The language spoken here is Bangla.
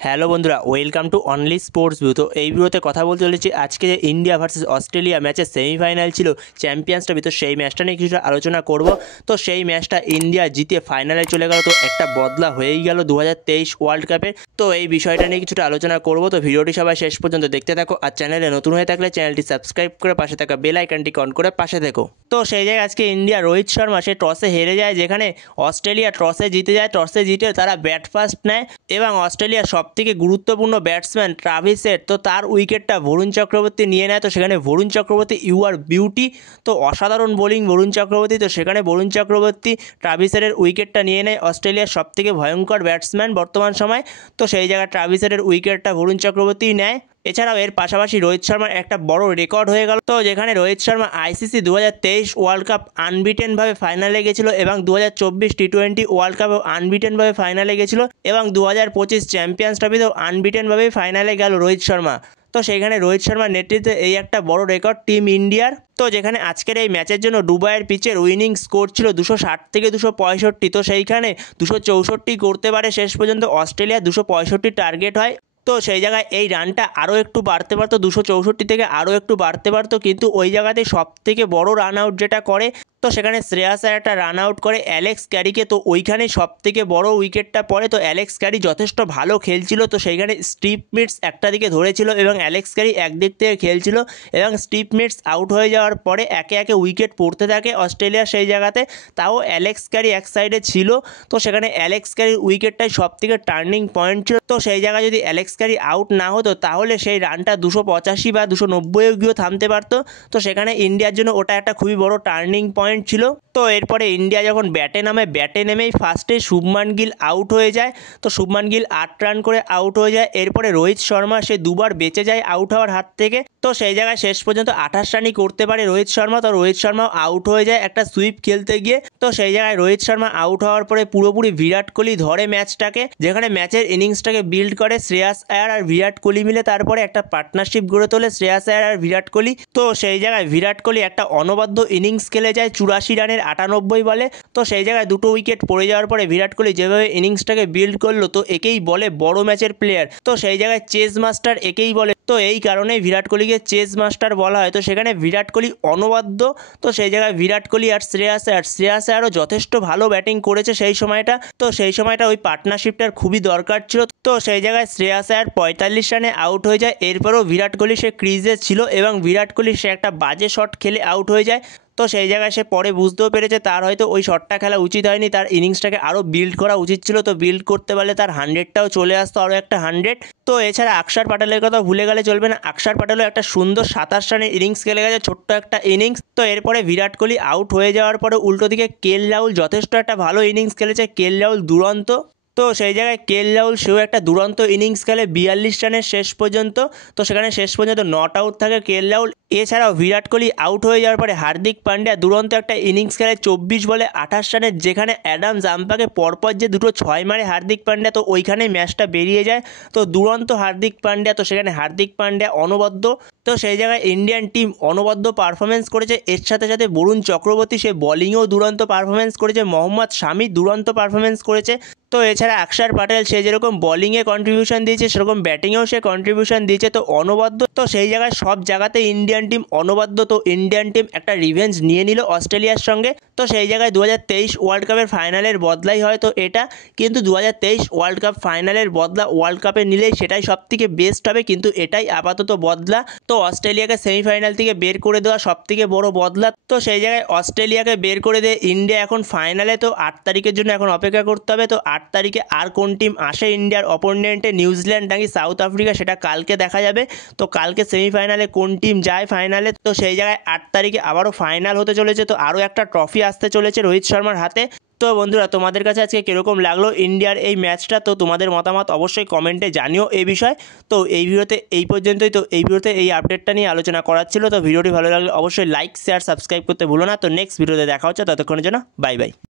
হ্যালো বন্ধুরা, welcome to only sports view. তো এই ভিডিওতে কথা বলতে চলেছি আজকে যে ইন্ডিয়া ভার্সেস অস্ট্রেলিয়া ম্যাচের সেমিফাইনাল ছিল চ্যাম্পিয়ন্স ট্রফি, তো সেই ম্যাচটা নিয়ে কিছুটা আলোচনা করব। তো সেই ম্যাচটা ইন্ডিয়া জিতে ফাইনালে চলে গেল, তো একটা বদলা হয়েই গেল 2023 ওয়ার্ল্ড কাপে। তো এই বিষয়টা নিয়ে কিছুটা আলোচনা করব। তো ভিডিওটি সবাই শেষ পর্যন্ত দেখতে থাকো, আর চ্যানেলে নতুন হয়ে থাকলে চ্যানেলটি সাবস্ক্রাইব করে পাশে থাকা বেল আইকনটি অন করে পাশে থেকো। তো সেই জায়গায় আজকে ইন্ডিয়া রোহিত শর্মা সে টসে হেরে যায়, যেখানে অস্ট্রেলিয়া টসে জিতে যায়। টসে জিতে তারা ব্যাট ফার্স্ট নেয় এবং অস্ট্রেলিয়ার সবথেকে গুরুত্বপূর্ণ ব্যাটসম্যান ট্রাভিস হেড, তো তার উইকেটটা বরুণ চক্রবর্তী নিয়ে নেয়। তো সেখানে Varun Chakravarthy you are beauty, তো অসাধারণ বোলিং বরুণ চক্রবর্তী। তো সেখানে বরুণ চক্রবর্তী ট্রাভিস হেডের উইকেটটা নিয়ে নেয়, অস্ট্রেলিয়ার সবথেকে ভয়ঙ্কর ব্যাটসম্যান বর্তমান সময়। তো সেই জায়গায় ট্রাভিস হেডের উইকেটটা বরুণ চক্রবর্তী নেয়। এছাড়াও এর পাশাপাশি রোহিত শর্মার একটা বড় রেকর্ড হয়ে গেল, তো যেখানে Rohit Sharma ICC 2023 world cup আনবিটেনভাবে ফাইনালে গেছিলো এবং 2024 টি20 ওয়ার্ল্ড কাপেও আনবিটেনভাবে ফাইনালে গেছিলো এবং 2025 চ্যাম্পিয়ন্স ট্রফিতেও আনবিটেনভাবেই ফাইনালে গেল রোহিত শর্মা। তো সেইখানে রোহিত শর্মার নেতৃত্বে এই একটা বড় রেকর্ড টিম ইন্ডিয়ার। তো যেখানে আজকের এই ম্যাচের জন্য দুবাইয়ের পিচের উইনিং স্কোর ছিল 260 থেকে 265, তো সেইখানে 264 করতে পারে শেষ পর্যন্ত অস্ট্রেলিয়া, 265 টার্গেট হয়। তো সেই জায়গায় এই রানটা আরও একটু বাড়তে পারতো, 264 থেকে আরও একটু বাড়তে পারতো, কিন্তু ওই জায়গাতেই সবথেকে বড় রান আউট যেটা করে, তো সেখানে শ্রেয়াস আয়ার একটা রান আউট করে অ্যালেক্স ক্যারিকে। তো ওইখানেই সবথেকে বড় উইকেটটা পড়ে। তো অ্যালেক্স ক্যারি যথেষ্ট ভালো খেলছিল, তো সেইখানে স্টিভ স্মিথ একটা দিকে ধরেছিল এবং অ্যালেক্স ক্যারি একদিক থেকে খেলছিল এবং স্টিভ স্মিথ আউট হয়ে যাওয়ার পরে একে একে উইকেট পড়তে থাকে অস্ট্রেলিয়ার সেই জায়গাতে, তাও অ্যালেক্স ক্যারি এক সাইডে ছিল। তো সেখানে অ্যালেক্স ক্যারির উইকেটটাই সবথেকে টার্নিং পয়েন্ট ছিল। তো সেই জায়গায় যদি অ্যালেক্স ক্যারি আউট না হতো তাহলে সেই রানটা 285 বা 290 গিয়েও থামতে পারতো। তো সেখানে ইন্ডিয়ার জন্য ওটা একটা খুবই বড় টার্নিং পয়েন্ট ছিল। তো এরপরে ইন্ডিয়া যখন ব্যাটে নামে, ব্যাটে নেমেই ফার্স্টে শুভমান গিল আউট হয়ে যায়। তো শুভমান গিল 8 রান করে আউট হয়ে যায়। এরপরে রোহিত শর্মা সে দুবার বেঁচে যায় আউট হওয়ার হাত থেকে। তো সেই জায়গায় শেষ পর্যন্ত 28 রানই করতে পারে রোহিত শর্মা। তো রোহিত শর্মাও আউট হয়ে যায় একটা সুইপ খেলতে গিয়ে। তো সেই জায়গায় রোহিত শর্মা আউট হওয়ার পরে পুরোপুরি বিরাট কোহলি ধরে ম্যাচটাকে, যেখানে ম্যাচের ইনিংসটাকে বিল্ড করে শ্রেয়াস আয়ার আর বিরাট কোহলি মিলে। তারপরে একটা পার্টনারশিপ গড়ে তোলে শ্রেয়াস আয়ার আর বিরাট কোহলি। তো সেই জায়গায় বিরাট কোহলি একটা অনবদ্য ইনিংস খেলে যায় 84 রানের 98 বলে। তো সেই জায়গায় দুটো উইকেট পড়ে যাওয়ার পরে বিরাট কোহলি যেভাবে ইনিংসটাকে বিল্ড করলো, তো একেই বলে বড় ম্যাচের প্লেয়ার। তো সেই জায়গায় চেস মাস্টার একেই বলে। তো এই কারণেই বিরাট কোহলিকে চেস মাস্টার বলা হয়। তো সেখানে বিরাট কোহলি অনবদ্য। তো সেই জায়গায় বিরাট কোহলি আর শ্রেয়াস আয়ারও যথেষ্ট ভালো ব্যাটিং করেছে সেই সময়টা। তো সেই সময়টা ওই পার্টনারশিপটার খুবই দরকার ছিল। তো সেই জায়গায় শ্রেয়াস আয়ার 45 রানে আউট হয়ে যায়। এরপরেও বিরাট কোহলি সে ক্রিজে ছিল এবং বিরাট কোহলি সে একটা বাজে শট খেলে আউট হয়ে যায়। তো সেই জায়গায় সে পরে বুঝতেও পেরেছে তার হয়তো ওই শটটা খেলা উচিত হয়নি, তার ইনিংসটাকে আরও বিল্ড করা উচিত ছিল। তো বিল্ড করতে পারলে তার 100টাও চলে আসতো, আরও একটা 100। তো এছাড়া আকসার প্যাটেলের কথা ভুলে গেলে চলবে না। আকসার প্যাটেলও একটা সুন্দর 27 রানের ইনিংস খেলে গেছে, ছোট্ট একটা ইনিংস। তো এরপরে বিরাট কোহলি আউট হয়ে যাওয়ার পরে উল্টো দিকে কেএল রাহুল যথেষ্ট একটা ভালো ইনিংস খেলেছে, কেএল রাহুল দুরন্ত। তো সেই জায়গায় কেএল রাহুল সেও একটা দুরন্ত ইনিংস খেলে 42 রানের শেষ পর্যন্ত। তো সেখানে শেষ পর্যন্ত নট আউট থাকে কেএল রাহুল। এছাড়াও বিরাট কোহলি আউট হয়ে যাওয়ার পরে হার্দিক পান্ডিয়া দুরন্ত একটা ইনিংস খেলে 24 বলে 28 রানের, যেখানে অ্যাডাম জাম্পাকে পরপর যে দুটো 6 মারে হার্দিক পান্ডিয়া, তো ওইখানেই ম্যাচটা বেরিয়ে যায়। তো দুরন্ত হার্দিক পান্ডিয়া, তো সেখানে হার্দিক পান্ডিয়া অনবদ্য। তো সেই জায়গায় ইন্ডিয়ান টিম অনবদ্য পারফরমেন্স করেছে। এর সাথে সাথে বরুণ চক্রবর্তী সে বলিংয়েও দুরন্ত পারফরমেন্স করেছে, মোহাম্মদ শামি দুরন্ত পারফরমেন্স করেছে। তো এছাড়া আকসার প্যাটেল সে যেরকম বলিংয়ে কন্ট্রিবিউশন দিয়েছে সেরকম ব্যাটিংয়েও সে কন্ট্রিবিউশন দিয়েছে, তো অনবদ্য। তো সেই জায়গায় সব জায়গাতে ইন্ডিয়ান টিম অনবদ্য। তো ইন্ডিয়ান টিম একটা রিভেঞ্জ নিয়ে নিল অস্ট্রেলিয়ার সঙ্গে। তো সেই জায়গায় 2023 ওয়ার্ল্ড কাপের ফাইনালের বদলাই হয়তো এটা, কিন্তু 2023 ওয়ার্ল্ড কাপ ফাইনালের বদলা ওয়ার্ল্ড কাপে নিলেই সেটাই সবথেকে বেস্ট হবে, কিন্তু এটাই আপাতত বদলা। তো অস্ট্রেলিয়াকে সেমিফাইনাল থেকে বের করে দেওয়া সবথেকে বড় বদলা। তো সেই জায়গায় অস্ট্রেলিয়াকে বের করে দিয়ে ইন্ডিয়া এখন ফাইনালে। তো 8 তারিখের জন্য এখন অপেক্ষা করতে হবে। তো 8 তারিখে আর কোন টিম আসে ইন্ডিয়ার অপোনেন্টে, নিউজিল্যান্ড নাকি সাউথ আফ্রিকা, সেটা কালকে দেখা যাবে। তো কালকে সেমিফাইনালে কোন টিম যায় ফাইনালে, তো সেই জায়গায় 8 তারিখে আবারও ফাইনাল হতে চলেছে। তো আরও একটা ট্রফি আসতে চলেছে রোহিত শর্মার হাতে। তো বন্ধুরা, তোমাদের কাছে আজকে কীরকম লাগলো ইন্ডিয়ার এই ম্যাচটা, তো তোমাদের মতামত অবশ্যই কমেন্টে জানিও এই বিষয়। তো এই ভিডিওতে এই পর্যন্তই। তো এই ভিডিওতে এই আপডেটটা নিয়ে আলোচনা করার ছিল। তো ভিডিওটি ভালো লাগলে অবশ্যই লাইক, শেয়ার, সাবস্ক্রাইব করতে ভুলো না। তো নেক্সট ভিডিওতে দেখা হচ্ছে, ততক্ষণের জন্য বাই বাই।